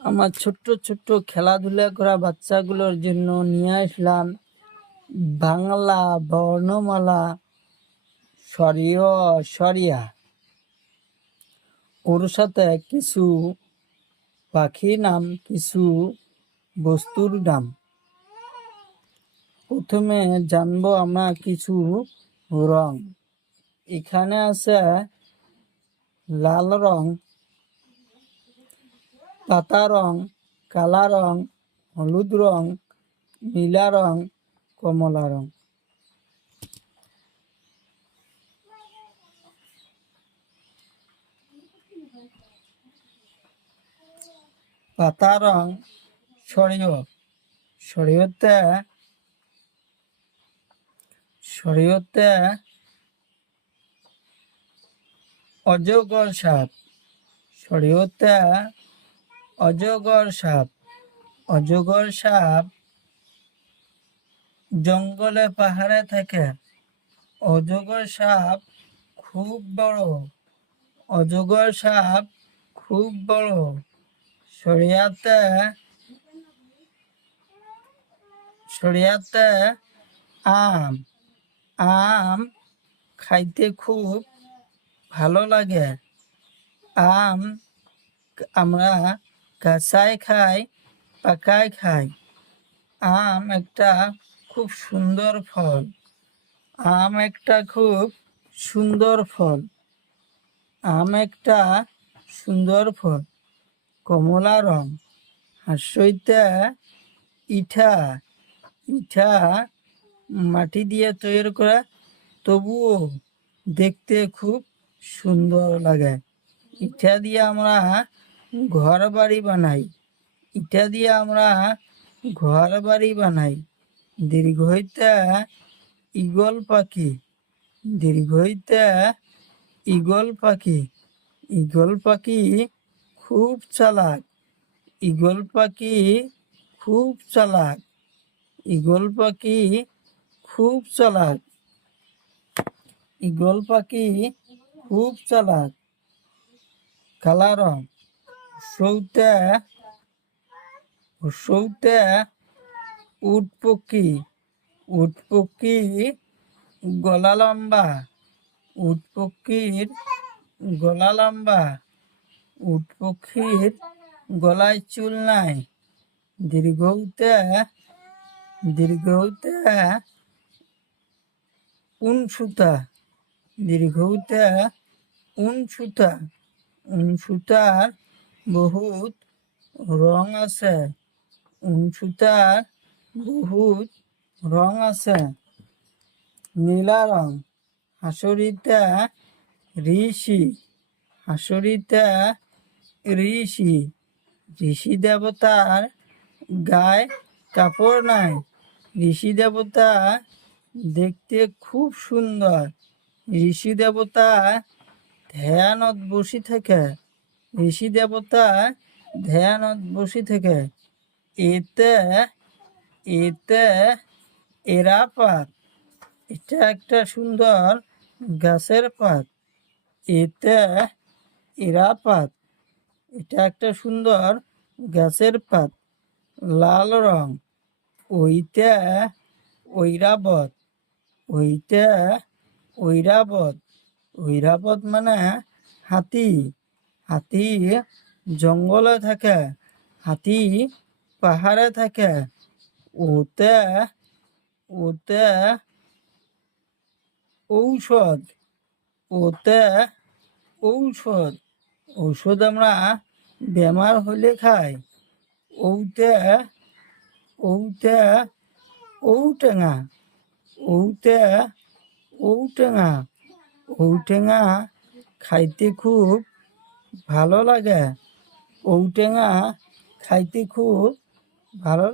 আমার ছোট্ট ছোট্ট খেলাধুলা করা বাচ্চাগুলোর জন্য নিয়ে আসলাম বাংলা বর্ণমালা সরিয় সরিয়া। ওর সাথে কিছু পাখির নাম, কিছু বস্তুর নাম। প্রথমে জানবো আমরা কিছু রং। এখানে আছে লাল রং, পাতা রং, কালা রং, হলুদ রং, নীলা রং, কমলা রং। পাতা রং সরিয়তে অজগর সাপ। অজগর সাপ জঙ্গলে পাহাড়ে থাকে। অজগর সাপ খুব বড়। সরিয়াতে আম খাইতে খুব ভালো লাগে। আম আমরা কাঁচায় খাই, পাকায় খাই। আম একটা খুব সুন্দর ফল। কমলা রং। হাসইতে ইটা মাটি দিয়ে তৈরি করা, তবুও দেখতে খুব সুন্দর লাগে। ইটা দিয়ে আমরা ঘর বাড়ি বানাই। দীর্ঘইতে ঈগল পাখি। ঈগল পাখি খুব চালাক। ঈগল পাখি খুব চালাক। কালা রং। সৌতে উট পক্ষী গলা লম্বা। উট পক্ষীর গলায় চুল নাই। দীর্ঘতে উনসুতার বহুত রং আছে। নীলা রং। হাসরিতে ঋষি দেবতার গায়ে কাপড় নাই। ঋষি দেবতা দেখতে খুব সুন্দর। ঋষি দেবতা ধ্যানত বসি থাকে। এতে এরাপাত। এটা একটা সুন্দর গাছের পাত। লাল রং। ঐরাবত মানে হাতি। হাতি জঙ্গলে থাকে, হাতি পাহাড়ে থাকে। ওতে ঔষধ আমরা বেমার হলে খাই। ঔটেঙা খাইতে খুব ভালো লাগে।